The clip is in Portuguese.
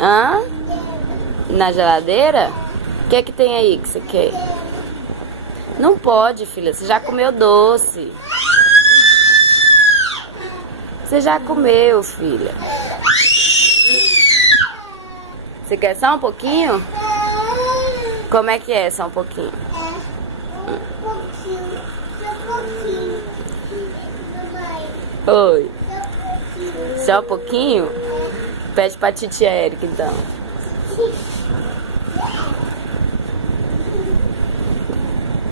Hã? Na geladeira? O que é que tem aí que você quer? Não pode, filha. Você já comeu doce. Você já comeu, filha. Você quer só um pouquinho? Como é que é só um pouquinho? Oi. Só um pouquinho? Pede pra titia Érica, então.